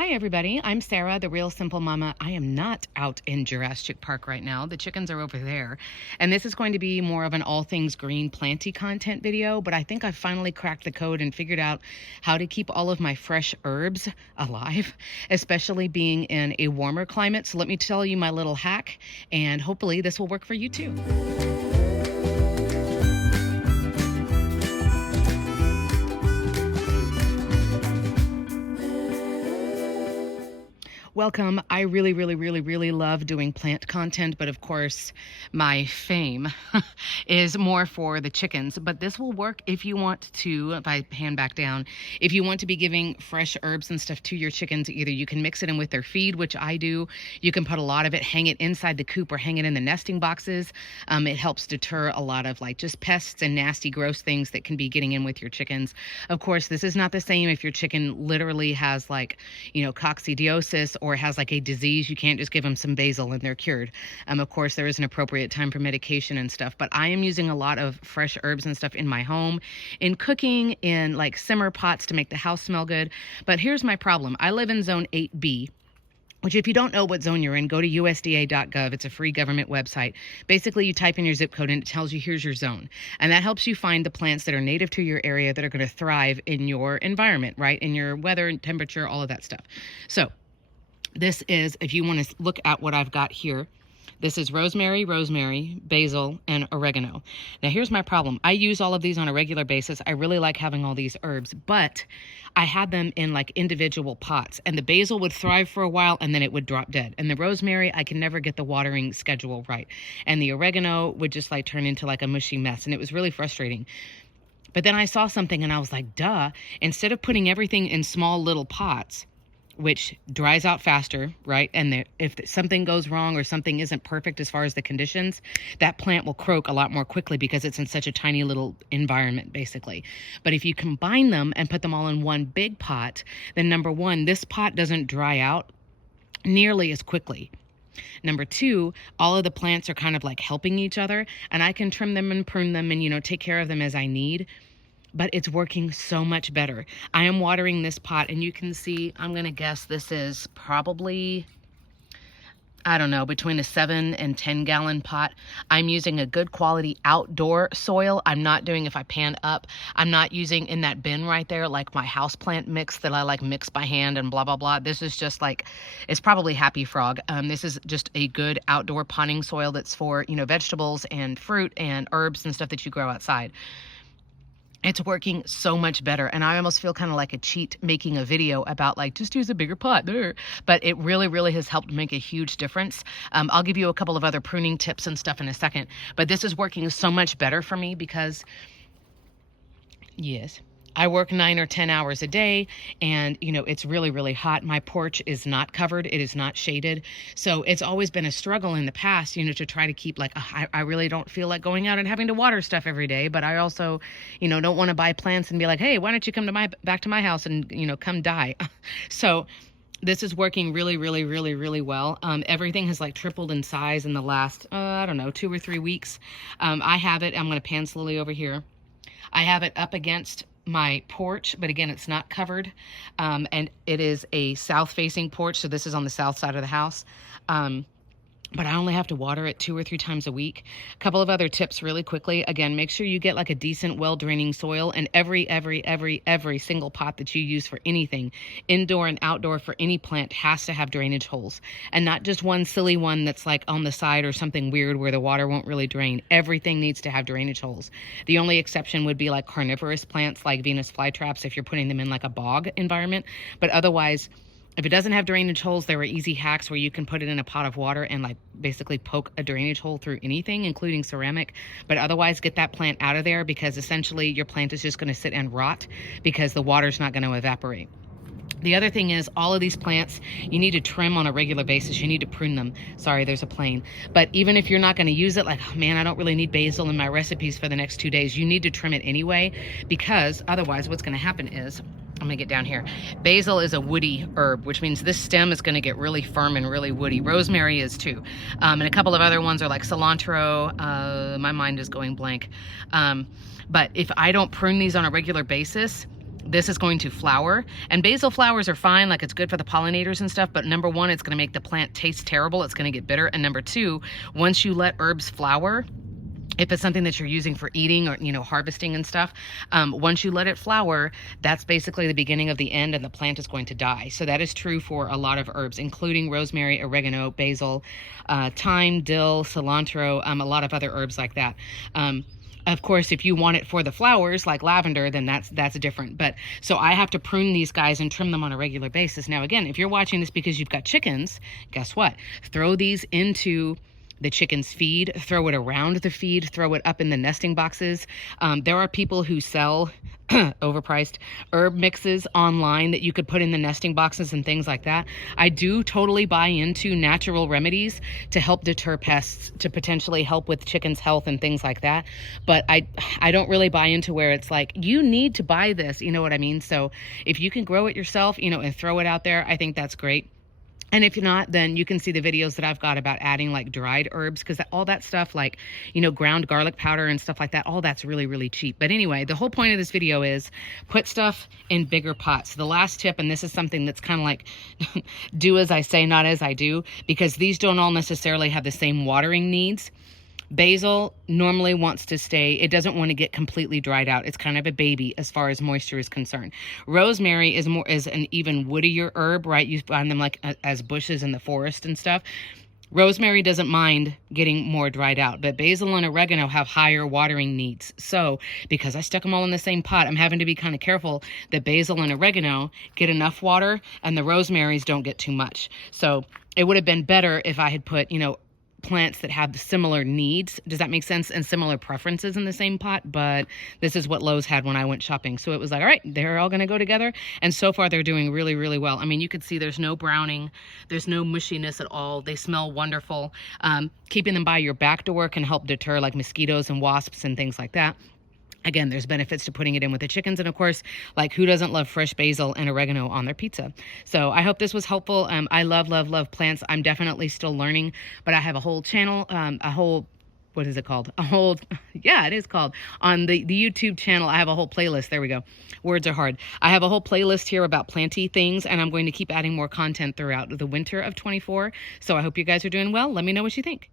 Hi everybody, I'm Sarah, the Real Simple Mama. I am not out in Jurassic Park right now. The chickens are over there. And this is going to be more of an all things green planty content video, but I think I've finally cracked the code and figured out how to keep all of my fresh herbs alive, especially being in a warmer climate. So let me tell you my little hack, and hopefully this will work for you too. Welcome. I really love doing plant content, but of course my fame is more for the chickens. But this will work if you want to, if I hand back down, if you want to be giving fresh herbs and stuff to your chickens. Either you can mix it in with their feed, which I do. You can put a lot of it, hang it inside the coop or hang it in the nesting boxes. It helps deter a lot of like just pests and nasty, gross things that can be getting in with your chickens. Of course, this is not the same if your chicken literally has like, coccidiosis or has like a disease. You can't just give them some basil and they're cured. Of course, there is an appropriate time for medication and stuff, but I am using a lot of fresh herbs and stuff in my home, in cooking, in like simmer pots to make the house smell good. But here's my problem. I live in zone 8B. Which, if you don't know what zone you're in, go to USDA.gov. It's a free government website. Basically, you type in your zip code and it tells you here's your zone. And that helps you find the plants that are native to your area that are going to thrive in your environment, right? In your weather and temperature, all of that stuff. So this is, if you want to look at what I've got here, this is rosemary, basil, and oregano. Now, here's my problem. I use all of these on a regular basis. I really like having all these herbs, but I had them in like individual pots, and the basil would thrive for a while and then it would drop dead. And the rosemary, I can never get the watering schedule right. And the oregano would just like turn into like a mushy mess, and it was really frustrating. But then I saw something and I was like, duh, instead of putting everything in small little pots, which dries out faster, right? And if something goes wrong or something isn't perfect as far as the conditions, that plant will croak a lot more quickly because it's in such a tiny little environment, basically. But if you combine them and put them all in one big pot, then number one, this pot doesn't dry out nearly as quickly. Number two, all of the plants are kind of like helping each other, and I can trim them and prune them and, take care of them as I need. But it's working so much better. I am watering this pot, and you can see, I'm going to guess this is probably, I don't know, between a 7 and 10 gallon pot. I'm using a good quality outdoor soil. I'm not doing, if I pan up, I'm not using in that bin right there, like my houseplant mix that I like mix by hand and blah, blah, blah. This is just like, it's probably Happy Frog. This is just a good outdoor potting soil that's for, vegetables and fruit and herbs and stuff that you grow outside. It's working so much better, and I almost feel kind of like a cheat making a video about like, just use a bigger pot there. But it really has helped make a huge difference. I'll give you a couple of other pruning tips and stuff in a second, but this is working so much better for me because, yes, I work 9 or 10 hours a day, and it's really hot. My porch is not covered. It is not shaded. So it's always been a struggle in the past, to try to keep like, I really don't feel like going out and having to water stuff every day, but I also, don't want to buy plants and be like, hey, why don't you come back to my house and, come die. So this is working really well. Everything has like tripled in size in the last, I don't know, 2 or 3 weeks. I have it, I'm going to pan slowly over here. I have it up against my porch, but again, it's not covered, and it is a south-facing porch, so this is on the south side of the house. But I only have to water it 2 or 3 times a week. A couple of other tips really quickly. Again, make sure you get like a decent, well-draining soil, and every single pot that you use for anything, indoor and outdoor, for any plant, has to have drainage holes, and not just one silly one that's like on the side or something weird where the water won't really drain. Everything needs to have drainage holes. The only exception would be like carnivorous plants like Venus flytraps if you're putting them in like a bog environment, but otherwise, if it doesn't have drainage holes, there are easy hacks where you can put it in a pot of water and like basically poke a drainage hole through anything, including ceramic. But otherwise, get that plant out of there, because essentially your plant is just going to sit and rot because the water's not going to evaporate. The other thing is, all of these plants, you need to trim on a regular basis. You need to prune them. Sorry, there's a plane. But even if you're not going to use it, like, oh, man, I don't really need basil in my recipes for the next 2 days, you need to trim it anyway, because otherwise what's going to happen is, I'm going to get down here. Basil is a woody herb, which means this stem is going to get really firm and really woody. Rosemary is too. And a couple of other ones are like cilantro. My mind is going blank. But if I don't prune these on a regular basis, This is going to flower, and basil flowers are fine, like it's good for the pollinators and stuff, but number one, it's going to make the plant taste terrible. It's going to get bitter. And number two, once you let herbs flower, if it's something that you're using for eating or, you know, harvesting and stuff, once you let it flower, that's basically the beginning of the end, and the plant is going to die. So that is true for a lot of herbs, including rosemary, oregano, basil, thyme, dill, cilantro, a lot of other herbs like that. Of course, if you want it for the flowers like lavender, then that's different. But so I have to prune these guys and trim them on a regular basis. Now, again, if you're watching this because you've got chickens, guess what? Throw these into the chicken's feed, throw it around the feed, throw it up in the nesting boxes. There are people who sell overpriced herb mixes online that you could put in the nesting boxes and things like that. I do totally buy into natural remedies to help deter pests, to potentially help with chickens' health and things like that. But I don't really buy into where it's like, you need to buy this, you know what I mean? So if you can grow it yourself, you know, and throw it out there, I think that's great. And if you're not, then you can see the videos that I've got about adding like dried herbs, because all that stuff, like, you know, ground garlic powder and stuff like that, all that's really, really cheap. But anyway, the whole point of this video is put stuff in bigger pots. The last tip, and this is something that's kind of like do as I say, not as I do, because these don't all necessarily have the same watering needs. Basil normally wants to stay, it doesn't want to get completely dried out. It's kind of a baby as far as moisture is concerned. Rosemary is an even woodier herb, right? You find them like as bushes in the forest and stuff. Rosemary doesn't mind getting more dried out, but basil and oregano have higher watering needs. So because I stuck them all in the same pot, I'm having to be kind of careful that basil and oregano get enough water and the rosemaries don't get too much. So it would have been better if I had put, you know, plants that have similar needs, does that make sense, and similar preferences in the same pot. But this is what Lowe's had when I went shopping, so it was like, all right, they're all going to go together, and so far they're doing really, really well. I mean, you could see there's no browning, there's no mushiness at all. They smell wonderful. Keeping them by your back door can help deter like mosquitoes and wasps and things like that. Again, there's benefits to putting it in with the chickens. And of course, like, who doesn't love fresh basil and oregano on their pizza? So I hope this was helpful. I love, love, love plants. I'm definitely still learning, but I have a whole channel, what is it called? Yeah, it is called. On the YouTube channel, I have a whole playlist. There we go. Words are hard. I have a whole playlist here about planty things, and I'm going to keep adding more content throughout the winter of 24. So I hope you guys are doing well. Let me know what you think.